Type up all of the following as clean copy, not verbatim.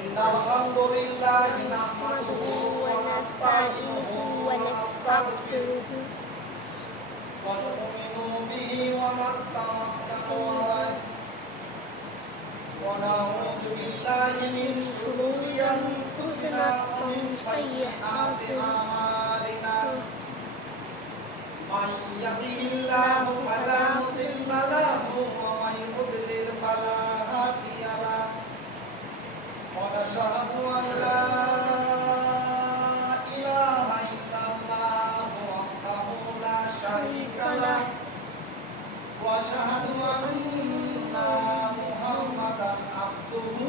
الحمد لله نحمده ونستعينه ونستغفره ونؤمن به ونتوكل عليه ونعوذ بالله من شرور أنفسنا ومن سيئات أعمالنا من يهده الله فلا مضل له ومن يضلل فلا هادي له ونشهد أن لا إله إلا الله وحده لا شريك له وأشهد أن محمدا عبده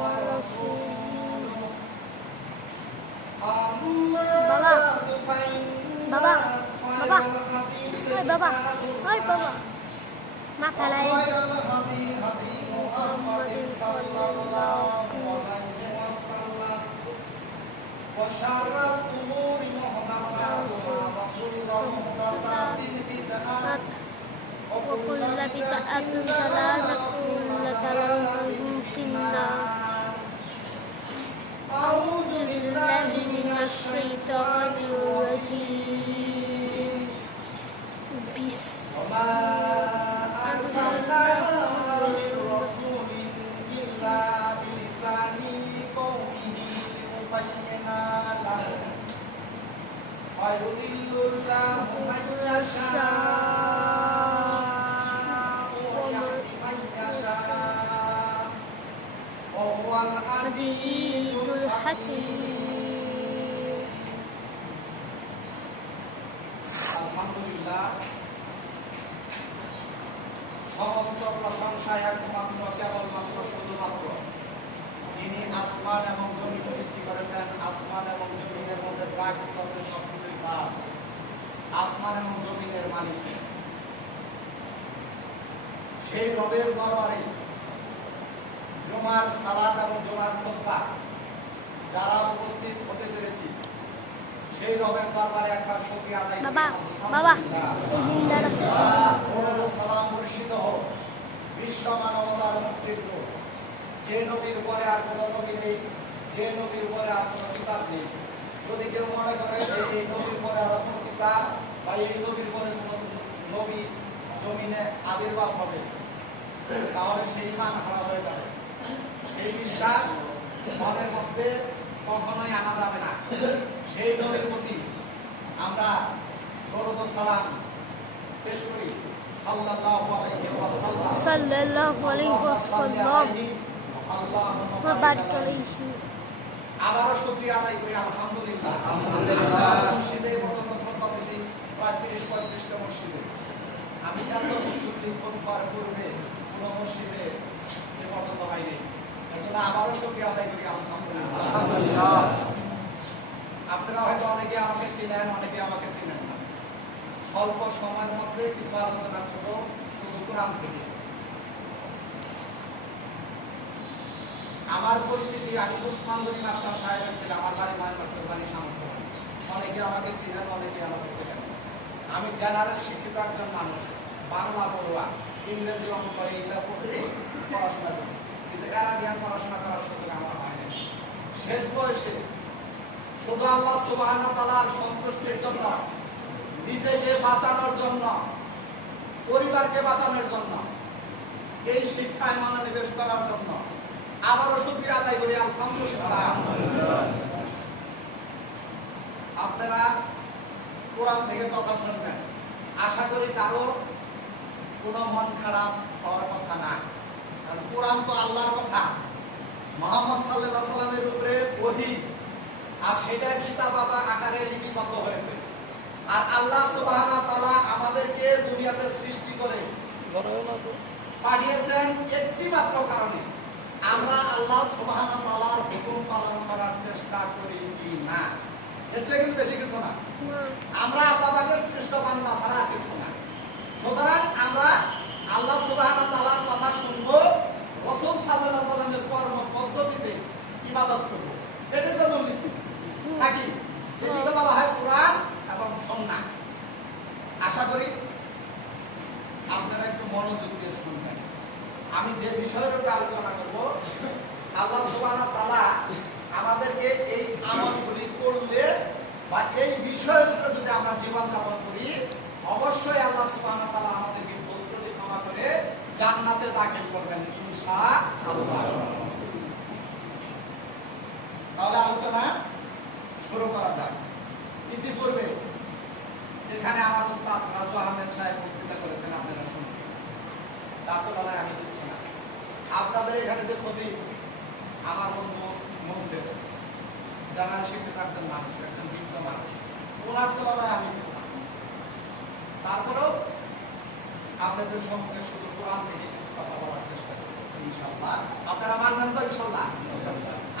ورسوله أما بعد فإن خير الحديث كتاب الله وخير الهدي هدي محمد صلى الله عليه وسلم وشر الأمور محدثاتها وكل محدثات بدعة وكل بدعة ضلالة وكل ضلالة في النار. أعوذ بالله من الشيطان الرجيم. وما أرسلنا من رسول إلا بلسان قومه ليبين لهم ويضل الله من يشاء ويهدي من يشاء وهو العزيز الحكيم. الحمد لله সমস্ত প্রশংসা একমাত্র কেবলমাত্র শুধুমাত্র যিনি আসমান এবং জমিন সৃষ্টি করেছেন। আসমান এবং জমিনের মধ্যে যা কিছু আছে সবকিছুই তার। আসমান এবং জমিনের মালিক সেই রবের দরবারে জুমার সালাত এবং জুমার খুতবা যারা উপস্থিত হতে পেরেছি সেই রবের দরবারে একবার শুকরিয়া আদায় করি। সালাম বর্ষিত হোক বিশ্ব মানবতার মুক্তির জন্য, যে নবীর পরে আর কোনো নবী নেই, যে নবীর পরে আর কোনো কিতাব নেই। যদি কেউ মনে করে যে এই নবীর পরে আর কোনো কিতাব বা এই নবীর পরে কোনো নবী জমিনে আবির্ভাব হবে, তাহলে সেই ইমান হারা হয়ে যাবে। সেই বিশ্বাস মনের মধ্যে কখনোই আনা যাবে না। সেই নবীর প্রতি আমরা দরুদ ও সালাম পেশ করি। সাল্লাল্লাহু আলাইহি ওয়াসাল্লাম আল্লাহুম্মা বারিক আলাইহি। আবারো শুকরিয়া আদায় করি আলহামদুলিল্লাহ। মসজিদে পর্যন্ত খুতবা দিছি প্রায় 30-35টা মসজিদে। আমি এত মুসল্লি খুতবার পূর্বে কোন মসজিদে এ পর্যন্ত হয়নি। এজন্য আবারো শুকরিয়া আদায় করি আলহামদুলিল্লাহ। আপনারা হয়তো অনেকে আমাকে চিনেন, অনেকে আমাকে চিনেন না। স্বল্প সময়ের মধ্যে কিছু আলোচনা করব শুধু কোরআন থেকে। আমার পরিচিতি, আমি উসমান গনি মাস্টার সাহেবের ছেলে। আমার বাড়ি ময়নামতি বাড়ি সামন্ত। অনেকে আমাকে চিনেন, অনেকে আমাকে চিনেন। আমি জেনারেল শিক্ষিত একজন মানুষ, বাংলা পড়ুয়া, ইংরেজি অঙ্ক এগুলো পড়ছি, পড়াশোনা করছি, কিন্তু আরবিয়ান পড়াশোনা করার সুযোগ আমার হয়নি। শেষ বয়সে শুধু আল্লাহ সুবহানাহু ওয়া তাআলার সন্তুষ্টির জন্য, নিজেকে বাঁচানোর জন্য, পরিবারকে বাঁচানোর জন্য, এই শিক্ষায় মনোনিবেশ করার জন্য আবারও শুকরিয়া আদায় করি আলহামদুলিল্লাহ। আপনারা কোরআন থেকে কথা শুনবেন, আশা করি কারো কোনো মন খারাপ হওয়ার কথা না। কারণ কোরআন তো আল্লাহর কথা, মুহাম্মদ সাল্লাল্লাহু আলাইহি ওয়াসাল্লামের উপরে ওহী, আর সেটা কিতাব আকারে লিপিবদ্ধ হয়েছে। আর আল্লাহ সুবহানাহু ওয়া তাআলা আমাদেরকে দুনিয়াতে সৃষ্টি করে পাঠিয়েছেন একটি মাত্র কারণে, আমরা আল্লাহ সুবহানাহু ওয়া তাআলার হুকুম পালন করার চেষ্টা করি কি না। এর চেয়ে কিন্তু বেশি কিছু না। আমরা আল্লাহ পাকের সৃষ্ট বান্দা ছাড়া কিছু না। সুতরাং আমরা আল্লাহ সুবহানাহু ওয়া তাআলার কথা শুনবো, রাসূল সাল্লাল্লাহু আলাইহি ওয়াসাল্লামের কর্ম পদ্ধতিতে ইবাদত করব। এটাই তো মূলনীতি নাকি? এটিকে বলা হয় কোরআন এবং সুন্নাহ। আশা করি আপনারা একটু মনোযোগ দিয়ে শুনবেন। আমি যে বিষয়ের উপর আলোচনা করব, আল্লাহ ইনশাআল্লাহ। তাহলে আলোচনা শুরু করা যাক। ইতিপূর্বে এখানে আমার উস্তাদ রাজু আহমেদ সাহেব বক্তৃতা করেছেন, আপনারা শুনছেন, তার তুলনায় আমি দিচ্ছি না। আপনাদের এখানে যে ক্ষতি আমার বন্ধু মৌসেফ, যারা শিক্ষিত একজন মানুষ, একজন বিজ্ঞ মানুষ, ওনার তুলনায় আমি কিছু না। তারপরেও আপনাদের সম্মুখে শুধু কোরআন থেকে কিছু কথা বলার চেষ্টা করব ইনশাআল্লাহ। আপনারা মানবেন তো ইনশাআল্লাহ?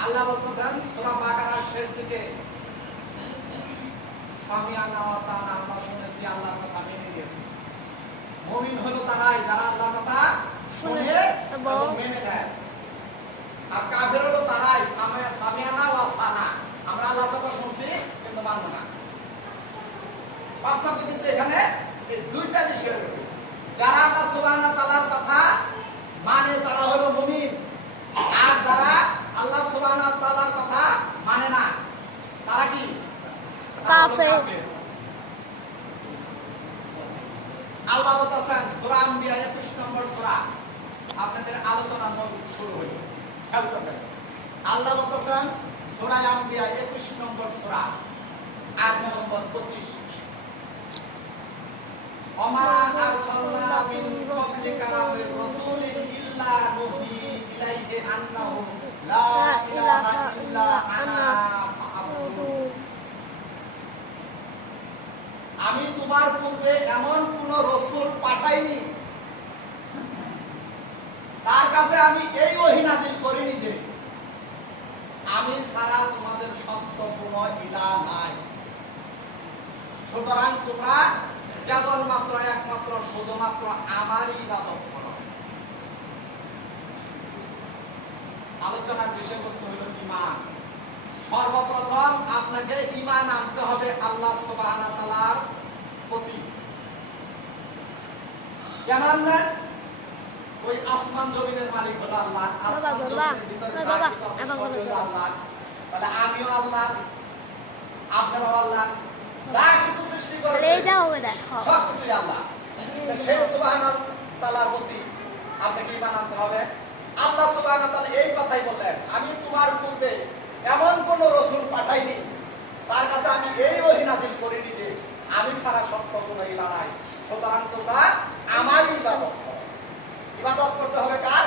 আল্লাহ বলছেন সূরা বাকারার শেষ দিকে, সামিআনা ওয়া আতানা, আমরা শুনেছি, আল্লাহর কথা মেনে নিয়েছি। মুমিন হলো তারাই যারা আল্লাহর কথা শুনে এবং মেনে নেয়। আর কাফের হলো তারাই সামিআনা ওয়া আতানা, আমরা আল্লাহর কথা শুনছি কিন্তু মানব না। পার্থক্য কিন্তু এখানে এই দুইটা বিষয় রয়েছে। যারা আল্লাহ সুবহানাহু ওয়া তাআলার কথা মানে তারা হলো মুমিন, আর যারা আল্লাহ সুবহানাহু ওয়া তাআলার কথা মানে না তারা কি? কাফের। আল্লাহ বলতেছেন সূরা আম্বিয়া 21 নম্বর সূরা, আপনাদের আলোচনা মূল শুরু হলো, খেয়াল করবেন। আল্লাহ বলতেছেন সূরা আম্বিয়া 21 নম্বর সূরা, আয়াত নম্বর 25, ওমা আরসালনা মিন ক্বাবলিকা মির রাসূলিন ইল্লা নুহি ইলাইহি আন্নাহু লা ইলাহা ইল্লা আনা ফা'বুদুন। আমি তোমার পূর্বে এমন কোন রাসূল পাঠাইনি তার কাছে আমি এই ওহী নাযিল করিনি যে আমি ছাড়া তোমাদের সত্য কোনো ইলাহ নাই, সুতরাং তোমরা কেবলমাত্র একমাত্র শুধুমাত্র আমারই ইবাদত করো। আলোচনার বিষয়বস্তু হলো ঈমান। সর্বপ্রথম আপনাকে ঈমান আনতে হবে আল্লাহ সুবহানাহু ওয়া তাআলার প্রতি। কেন আনবেন? ওই আসমান জমিনের মালিক হলো আল্লাহ, আসমান জমিনের ভিতরে যা কিছু আছে সব হলো আল্লাহ। তাহলে আমিও আল্লাহ, আপনারাও আল্লাহ, যা কিছু সৃষ্টি করেছে সব কিছুই আল্লাহ। সেই সুবহানাহু ওয়া তাআলার প্রতি আপনাকে ঈমান আনতে হবে। আল্লাহ সুবহানাহু ওয়া তাআলা এই কথাই বললেন, আমি তোমার পূর্বে এমন কোন রাসূল পাঠাইনি তার কাছে আমি এই ওহী নাযিল করিনি যে আমি ছাড়া সত্য কোনো ইলাহ নাই, সুতরাং তোমরা আমারই ইবাদত করো। ইবাদত করতে হবে কার?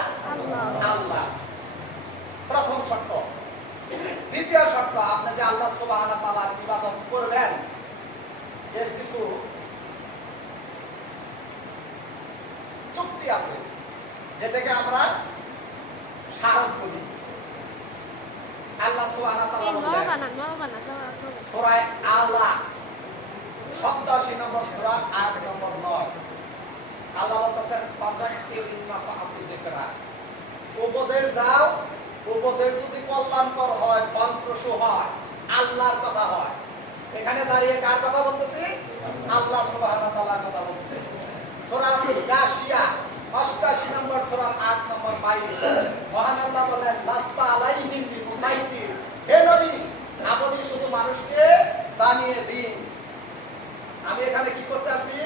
আল্লাহ। প্রথম শর্ত। দ্বিতীয় শর্ত, আপনি যে আল্লাহ সুবহানাহু ওয়া তাআলার ইবাদত করবেন এর কিছু চুক্তি আছে, যেটাকে আমরা শারত বলি। আল্লাহ সুবহানাহু ওয়া তাআলা বলেন সূরা আলা 87 নম্বর সূরা আয়াত নম্বর 9, আল্লাহ বলতেছেন ফাযাক্কির ইন্না ফাআতি যিকরা, উপদেশ দাও, উপদেশ যদি কল্যাণকর হয়, ফলপ্রসূ হয়, আল্লাহর কথা হয়। এখানে দাঁড়িয়ে কার কথা বলতেছি? আল্লাহ সুবহানাহু ওয়া তাআলার কথা বলতেছি। সূরা গাশিয়া 88 নম্বর সূরা আয়াত নম্বর 22, মহান আল্লাহ বলেন লাস্তা আলাইহিম বিমুসাইতির, হে নবী আপনি শুধু মানুষকে জানিয়ে দিন। আমি এখানে কি করতে আসছি?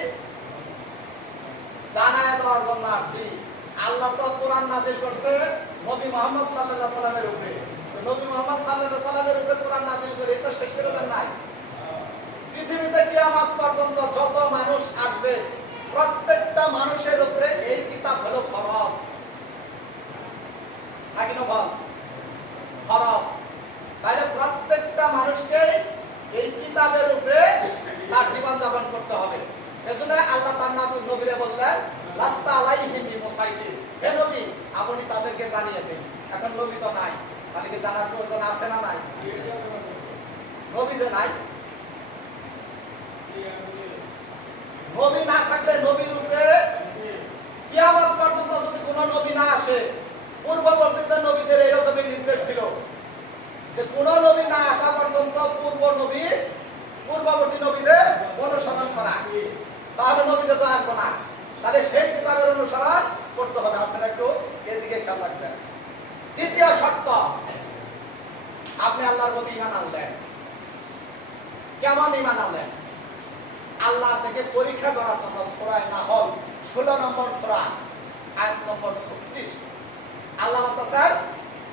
জানায় দেওয়ার জন্য আসছি। আল্লাহ তো কোরআন নাযিল করছে নবী মুহাম্মদ সাল্লাল্লাহু আলাইহি সাল্লামের উপরে, তো নবী মুহাম্মদ সাল্লাল্লাহু আলাইহি সাল্লামের উপরে কোরআন নাযিল করে এটা শেষ করে দেন নাই। পৃথিবীতে কিয়ামত পর্যন্ত যত মানুষ আসবে প্রত্যেকটা মানুষের উপরে এই কিতাব হলো ফরজ। নাকি না? ফরজ। তাহলে প্রত্যেকটা মানুষকে এই কিতাবের উপরে তার জীবন যাপন করতে হবে। এজন্য আল্লাহ তার নবীরে বললেন লাস্তা আলাইহিম বিমুসাইতির, হে নবী আপনি তাদেরকে জানিয়ে দিন। এখন নবী তো নাই, তাহলে কি জানার প্রয়োজন আছে না নাই? নবী যে নাই, নবী না থাকলে নবীর উপরে কিয়ামত পর্যন্ত যদি কোনো নবী না আসে, পূর্ববর্তী নবীদের এরকমই নির্দেশ ছিল যে কোন নবী না আসা পর্যন্ত পূর্ববর্তী নবীদের অনুসরণ করা, তাহলে নবী যেতে আসবো না, তাহলে সেই কিতাবের অনুসরণ করতে হবে। আপনারা একটু এদিকে খেয়াল রাখবেন। দ্বিতীয় শর্ত, আপনি আল্লাহর প্রতি ঈমান আনলেন। কেমন ঈমান আনলেন? আল্লাহ থেকে পরীক্ষা করার জন্য। সূরা নাহল 16 নম্বর সূরা আয়াত নম্বর 36, আল্লাহ বলতেছেন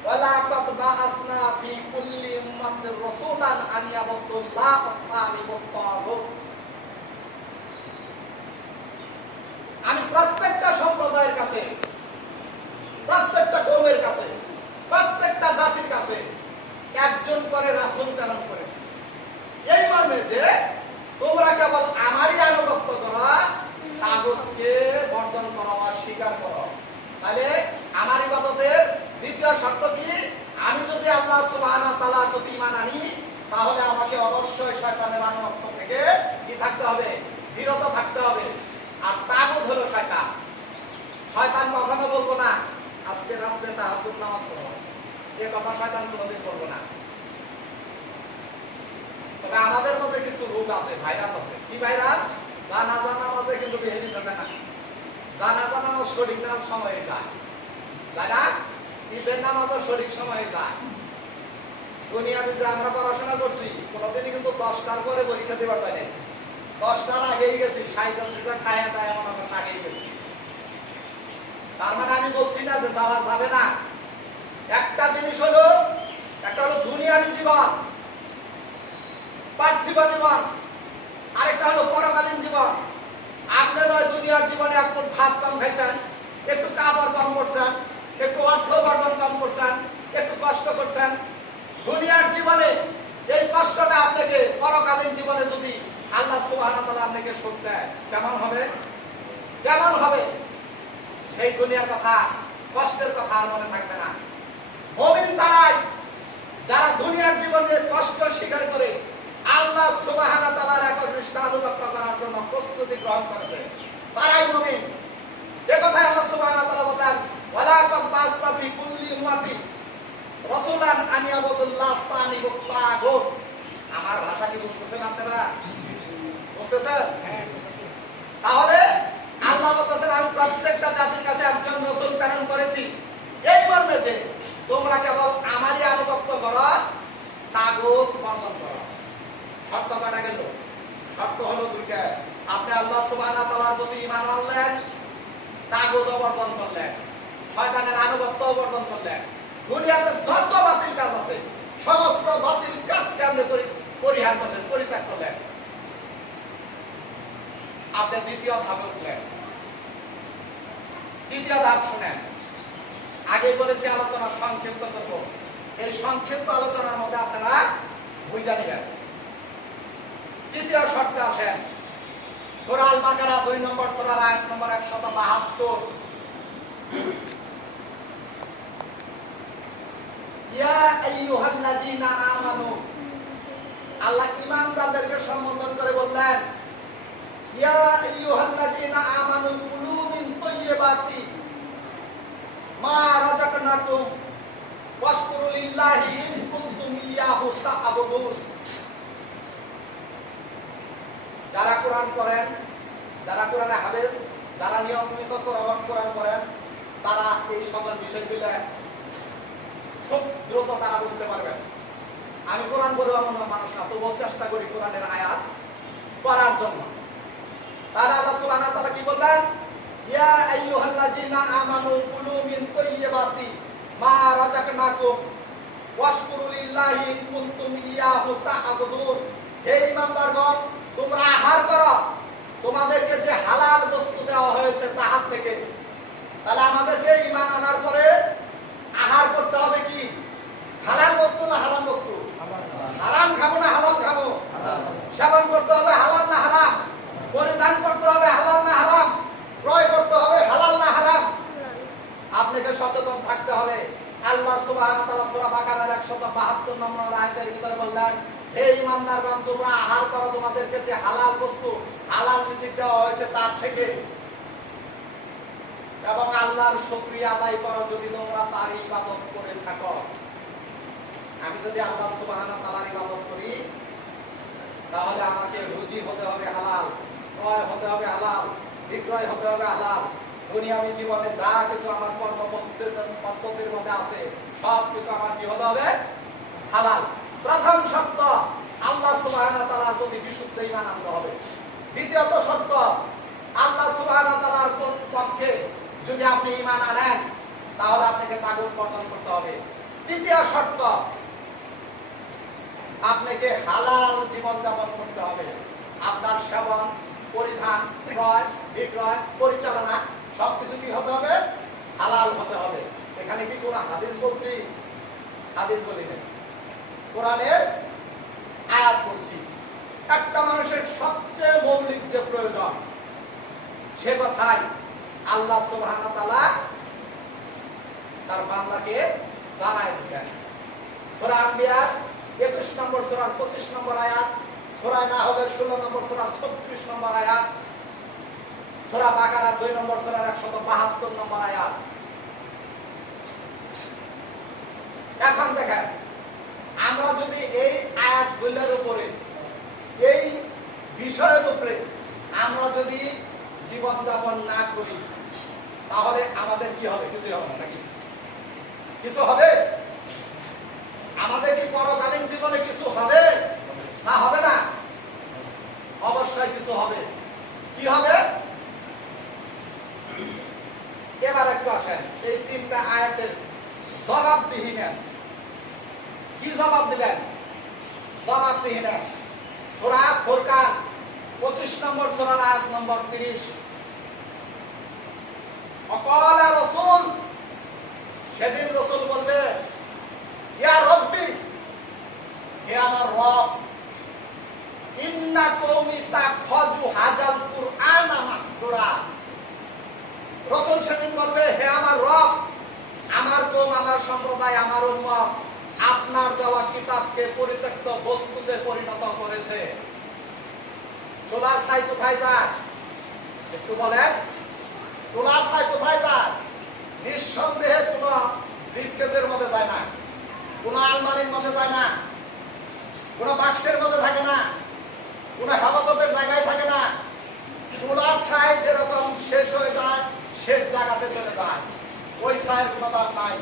ওয়ালা কাদ বাআসনা ফি কুল্লি উম্মাতির রাসূলান আন ইয়াবুদুল্লাহ আস্তানিবুত তাগুত। আমি প্রত্যেকটা সম্প্রদায়ের কাছে, প্রত্যেকটা কওমের কাছে, প্রত্যেকটা জাতির কাছে একজন করে রাসূল প্রেরণ করেছি, এই মর্মে যে তোমরা কেবল আমারই আনুগত্য করো, তাগুতকে বর্জন করো, অস্বীকার করো। তাহলে আমার ইবাদতের দ্বিতীয় শর্ত কি? আমি যদি আল্লাহ সুবহানাহু ওয়া তাআলার প্রতি ঈমান আনি, তাহলে আমাকে অবশ্যই শয়তানের আনুগত্য থেকে কি থাকতে হবে? বিরত থাকতে হবে। আর তাগুত হলো শয়তান। শয়তান কখনো বলবো না আজকে রাতে তাহাজ্জুদ নামাজ পড়ো, এই কথা শয়তান কোনোদিন বলবো না। তবে আমাদের মধ্যে কিছু রোগ আছে, ভাইরাস আছে। কি ভাইরাস? জানাজা নামাজে কিন্তু বেহেলি যাবে না, জানাজা নামাজ সঠিক সময়ে যায়, তাই না? ঈদের নামাজও সঠিক সময়ে যায়। দুনিয়াতে যে আমরা পড়াশোনা করছি কোনোদিনই কিন্তু 10টার পরে পরীক্ষা দেবার যায় না, 10টার আগেই গেছি, সাইজা সুজা খায়া দায় এমন আমরা আগেই গেছি। তার মানে আমি বলছি না যে যাওয়া যাবে না। একটা জিনিস হলো, একটা হলো দুনিয়ার জীবন, পার্থিব জীবন, আরেকটা হলো পরকালীন জীবন। আপনি নয় দুনিয়ার জীবনে এক মুঠ ভাত কম খাইছেন, একটু কাপড় কম করছেন, একটু অর্থ উপার্জন কম করছেন, একটু কষ্ট করছেন। দুনিয়ার জীবনে এই কষ্টটা আপনাকে পরকালীন জীবনে যদি আল্লাহ সুবহানাহু ওয়া তাআলা আপনাকে সুখ দেয়, কেমন হবে? কেমন হবে? সেই দুনিয়ার কথা, কষ্টের কথা আর মনে থাকবে না। মুমিন তারাই যারা দুনিয়ার জীবনে কষ্ট স্বীকার করে আল্লাহ সুবহানাহু ওয়া তাআলার একনিষ্ঠ আনুগত্য করার জন্য প্রস্তুতি গ্রহণ করেছে, তারাই মুমিন। এই কথাই আল্লাহ সুবহানাহু ওয়া তাআলা বলেন ওয়ালা কাদ বাসনা ফি কুল্লি উম্মাতি রাসূলান আন ইয়াবুদুল্লাহ আস্তানিবুত তাগুত। আমার ভাষা কি বুঝতেছেন আপনারা? বুঝতেছেন? তাহলে আল্লাহ বলতেছেন আমি প্রত্যেকটা জাতির কাছে একজন রাসূল প্রেরণ করেছি, এই মর্মে যে তোমরা কেবল আমারই আনুগত্য করো, তাগুত বর্জন করো। শর্ত কয়টা গেল? শর্ত হলো দুইটা। আপনি আল্লাহ সুবহানাহু ওয়া তাআলার প্রতি ঈমান আনলেন, তাগুত বর্জন করলেন, শয়তানের আনুগত্য বর্জন করলেন। দুনিয়াতে যত বাতিল কাজ আছে সমস্ত বাতিল কাজকে আপনি পরিহার করলেন, পরিত্যাগ করলেন। আপনি দ্বিতীয় ধাপে উঠলেন। তৃতীয় ধাপ শুনেন। আগে বলেছি আলোচনা সংক্ষিপ্ত করব, এই সংক্ষিপ্ত আলোচনার মধ্যে আপনারা বুঝে নেবেন। তৃতীয় শর্তে আসেন। সূরা আল বাকারা 2 নম্বর সূরার আয়াত নম্বর 172। ইয়া আইয়ুহাল্লাযীনা আমানু, আল্লাহ ঈমানদারদেরকে সম্বোধন করে বললেন ইয়া আইয়ুহাল্লাযীনা আমানু কুলু মিন তাইয়্যিবাতি মা রাযাকনাকুম ওয়াশকুরু লিল্লাহি ইন কুনতুম ইয়াহু তা'বুদুন। যারা কোরআন পড়েন, যারা কোরআনে হাফেজ, যারা নিয়মিত কোরআন পড়েন, তারা এই সকল বিষয়গুলো খুব দ্রুত তারা বুঝতে পারবেন। আমি কোরআন পড়ব এমন মানুষ না, তবুও চেষ্টা করি কোরআনের আয়াত পড়ার জন্য। তাহলে আল্লাহ সুবহানাহু ওয়া তাআলা কি বললেন? ইয়া আইয়ুহাল্লাযীনা আমানু কুলু মিন তাইয়্যিবাতি মা রাযাকনাকুম ওয়াশকুরু লিল্লাহি ইন কুনতুম ইয়াহু তা'বুদুন। হে ঈমানদারগণ, তোমরা আহার করো তোমাদেরকে যে হালাল বস্তু দেওয়া হয়েছে তাহার থেকে। তাহলে আমাদেরকে ঈমান আনার পরে আহার করতে হবে কি? হালাল বস্তু না হারাম বস্তু? হারাম খাবো না হালাল খাবো? সেবন করতে হবে হালাল না হারাম? পরিধান করতে হবে হালাল না হারাম? ক্রয় করতে হবে হালাল না হারাম? আপনাকে সচেতন থাকতে হবে। আল্লাহ সুবহানাহু ওয়া তাআলা সূরা বাকারার 172 নম্বর আয়াতের ভিতরে বললেন হে ঈমানদারগণ, তোমরা আহার করো তোমাদেরকে যে হালাল বস্তু, হালাল রিজিক দেওয়া হয়েছে তার থেকে, এবং আল্লাহর শুকরিয়া আদায় করো যদি তোমরা তার ইবাদত করে থাকো। আমি যদি আল্লাহ সুবহানাহু ওয়া তাআলার ইবাদত করি, তাহলে আমাকে রুজি হতে হবে হালাল, ক্রয় হতে হবে হালাল, বিক্রয় হতে হবে হালাল। দুনিয়াবী জীবনে যা কিছু আমার কর্মপদ্ধতির মধ্যে আছে সব কিছু আমার কি হতে হবে? হালাল। প্রথম শর্ত, আল্লাহ সুবহানাহু ওয়া তাআলার প্রতি বিশুদ্ধ ঈমান আনতে হবে। দ্বিতীয়ত শর্ত, আল্লাহ সুবহানাহু ওয়া তাআলার পক্ষে যদি আপনি ঈমান আনেন, তাহলে আপনাকে তাগুত বর্জন করতে হবে। তৃতীয় শর্ত, আপনাকে হালাল জীবন যাপন করতে হবে। আপনার সেবন, পরিধান, ক্রয় বিক্রয়, পরিচালনা সবকিছু কি হতে হবে? হালাল হতে হবে। এখানে কি কোন হাদিস বলছি? হাদিস বলি না, কোরআনের আয়াত বলছি। একটা মানুষের সবচেয়ে মৌলিক যে প্রয়োজন, সে কথাই আল্লাহ সুবহানাহু ওয়া তাআলা তার বান্দাকে জানাই দিয়েছেন। সূরা আম্বিয়ার 21 নম্বর সূরার 25 নম্বর আয়াত, সূরা নাহলের 16 নম্বর সূরার 36 নম্বর আয়াত, সূরা বাকারার 2 নম্বর সূরার 172 নম্বর আয়াত। এখন দেখেন, আমরা যদি এই আয়াতগুলোর উপরে, এই বিষয়ের উপরে আমরা যদি জীবন যাপন না করি, তাহলে আমাদের কি হবে? কিছু হবে না নাকি? কিছু হবে? আমাদের কি পরকালীন জীবনে কিছু হবে না হবে না? অবশ্যই কিছু হবে। কি হবে? এবার একটু আসেন, এই তিনটা আয়াতের জবাবদিহি নেন। কি জবাব দিবেন? জবাবদিহি নেন। সূরা ফুরকান 25 নম্বর সূরার আয়াত নম্বর 30। অকালা রাসূল, সেদিন রাসূল বলবে, ইয়া রব্বি, হে আমার রব, ইন্না কওমি তাখাযু হাযাল কুরআনা মাহজুরা। রাসূল সেদিন বলবে, হে আমার রব, আমার কওম, আমার সম্প্রদায়, আমার উম্মত আপনার দেওয়া কিতাবকে পরিত্যক্ত বস্তুতে পরিণত করেছে। সোলার ছাই কোথায় যায়? একটু বলেন, সোলার ছাই কোথায় যায়? নিঃসন্দেহে কোন ব্রিফকেসের মধ্যে যায় না, কোন আলমারির মধ্যে যায় না, কোন বাক্সের মধ্যে থাকে না, কোন হেফাজতের জায়গায় থাকে না। সোলার ছাই যেরকম শেষ হয়ে যায়, শেষ জায়গাতে চলে যায়, ওই ছায়ের কোনো দাম নাই।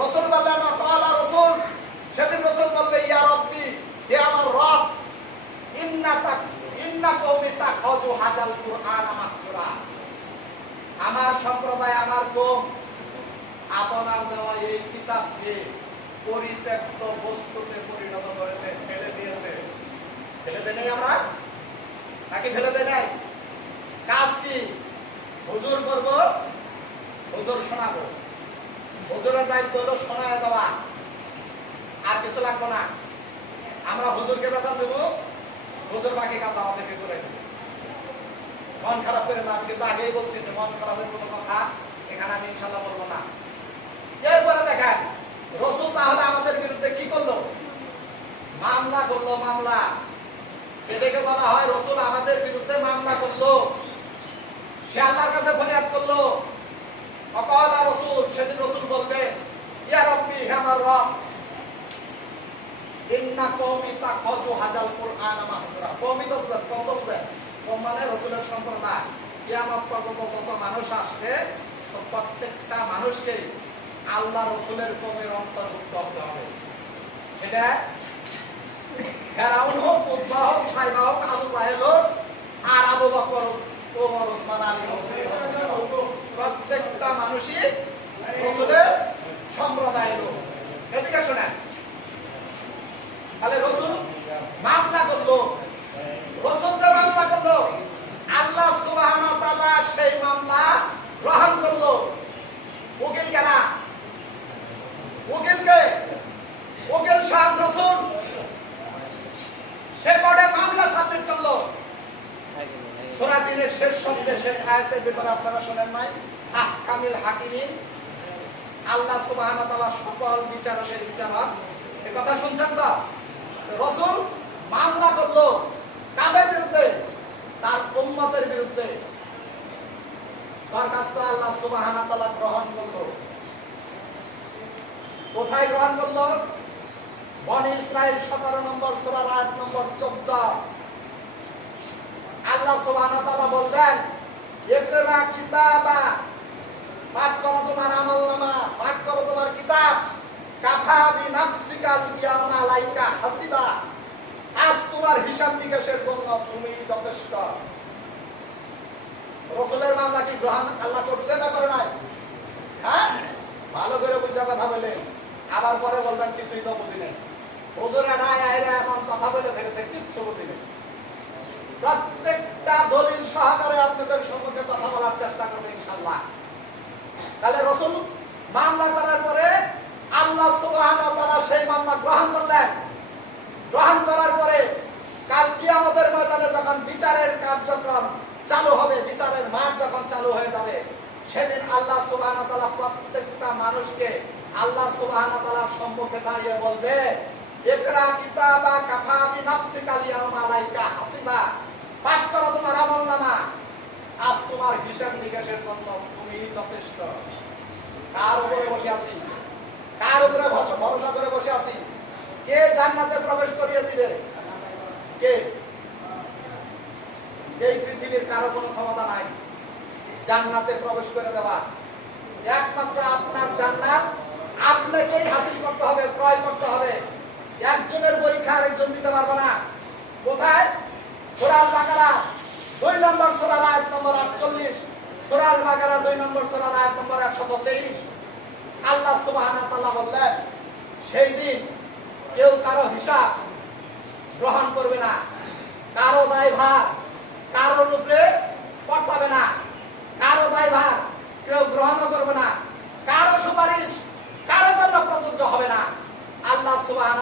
রাসূল বললেন, অকালা রাসূল, সেদিন রাসূল বলবে, ইয়া রব্বি, হে আমার রব, ইন্না কওমি তাখাযু হাযাল কুরআনা মাহজুরা। আমার সম্প্রদায়, আমার কওম আপনার দেওয়া এই কিতাবকে পরিত্যক্ত বস্তুতে পরিণত করেছে, ফেলে দিয়েছে। ফেলে দেয় নাই আমরা নাকি? ফেলে দেয় নাই। কাজ কি? হুজুর করব, হুজুর শোনাবো। হুজুরের দায়িত্ব হলো শোনায় দেওয়া, আর কিছু লাগবে না। আমরা হুজুরকে বেতন দেবো, হুজুর বাকি কাজ আমাদেরকে করে দেবে। মন খারাপ করে না, আমি কিন্তু আগেই বলছি যে মন খারাপের কোনো কথা এখানে আমি ইনশাআল্লাহ বলবো না। এরপরে দেখেন, রাসূল তাহলে আমাদের বিরুদ্ধে কি করলো? মামলা করলো। মামলা, এটাকে বলা হয় রাসূল আমাদের বিরুদ্ধে মামলা করলো। সে আল্লাহর কাছে ফরিয়াদ করলো। অকালা রাসূল, সেদিন রাসূল বলবে, ইয়া রব্বি, হে আমার রব, ইন্না কওমি তাখাযু হাযাল কুরআনা মাহজুরা। কওমি তো বুঝেন, কওম তো বুঝেন, কওম মানে রাসূলের সম্প্রদায়। কিয়ামত পর্যন্ত যত মানুষ আসবে, প্রত্যেকটা মানুষকে আল্লাহ রাসূলের কওমের অন্তর্ভুক্ত হতে হবে। সেটা ফেরাউন হোক, উদ্বা হোক, সাইবা হোক, আবু জাহেল হোক, আর আবু বকর, ওমর, ওসমান, আলী হোক, প্রত্যেকটা মানুষই রাসূলের সম্প্রদায়ের লোক। এদিকে শোনেন, তাহলে রাসূল মামলা করলো। রাসূল যে মামলা করলো, আল্লাহ সুবহানাহু ওয়া তাআলা সেই মামলা গ্রহণ করলো। উকিল কারা? উকিলকে উকিল সাহেব রাসূল সে কোর্টে মামলা সাবমিট করলো। সূরা ৩ এর শেষ শব্দে, শেষ আয়াতের ভিতরে আপনারা শুনেন নাই, আহকামিল হাকিমিন, আল্লাহ সুবহানাহু ওয়া তাআলা সকল বিচারকের বিচারক। এই কথা শুনছেন তো? রাসূল মামলা করলো কাদের বিরুদ্ধে? তার উম্মতের বিরুদ্ধে। দরখাস্ত আল্লাহ সুবহানাহু ওয়া তাআলা গ্রহণ করলো। কোথায় গ্রহণ করলো? বনি ইসরাইল 17 নম্বর সূরার আয়াত নম্বর 14। আল্লাহ সুবহানাহু ওয়া তাআলা বলবেন, ইকরা কিতাবা, পাঠ করো তোমার আমলনামা, পাঠ করো তোমার কিতাব, কাফা বিনাফসিকাল ইয়াউমা আলাইকা হাসিবা, আজ তোমার হিসাব নিকাশের জন্য তুমি যথেষ্ট। রাসূলের মামলা কি গ্রহণ আল্লাহ করছে না করে নাই? হ্যাঁ, ভালো করে বুঝা কথা বলেন, আবার পরে বলবেন কিছুই তো বুঝি নাই। হুজুরা নাই আইরা এমন কথা বলে ফেলেছে, কিচ্ছু বুঝি নাই। প্রত্যেকটা দলিল সহকারে আপনাদের সম্মুখে কথা বলার চেষ্টা করবে ইনশাআল্লাহ। তাহলে রাসূল মামলা করার পরে আল্লাহ সুবহানাহু ওয়া তাআলা সেই মামলা গ্রহণ করলেন। গ্রহণ করার পরে কাল কিয়ামতের ময়দানে যখন বিচারের কার্যক্রম চালু হবে, বিচারের মাঠ যখন চালু হয়ে যাবে, সেদিন আল্লাহ সুবহানাহু ওয়া তাআলা প্রত্যেকটা মানুষকে আল্লাহ সুবহানাহু ওয়া তাআলার সম্মুখে দাঁড়িয়ে বলবে, ইকরা কিতাবা কাফা বিনাফসিকা আল-ইয়াওমা আলাইকা হাসিবা। পাঠ করো তোমার আমলনামা, আজ তোমার হিসাব নিকাশের জন্য তুমিই যথেষ্ট। কার উপরে বসে আছি? কার উপরে ভরসা করে বসে আছি? কে জান্নাতে প্রবেশ করিয়ে দিবে? কে? এই পৃথিবীর কারো কোনো ক্ষমতা নাই জান্নাতে প্রবেশ করে দেওয়া। একমাত্র আপনার জান্নাত আপনাকেই হাসিল করতে হবে, ক্রয় করতে হবে। একজনের পরীক্ষা আরেকজন দিতে পারবে না। কোথায়? সূরা আল বাকারা 2 নম্বর সূরার আয়াত নম্বর 48, সূরা আল বাকারা 2 নম্বর সূরার আয়াত নম্বর 123। আল্লাহ সুবহানাহু ওয়া তাআলা বললেন, সেই দিন কেউ কারো হিসাব গ্রহণ করবে না, কারো দায়ভার কারোর উপরে বর্তাবে না, কারো দায়ভার কেউ গ্রহণ করবে না, কারো সুপারিশ কারো জন্য প্রযোজ্য হবে না। আল্লাহ সুবহানাহু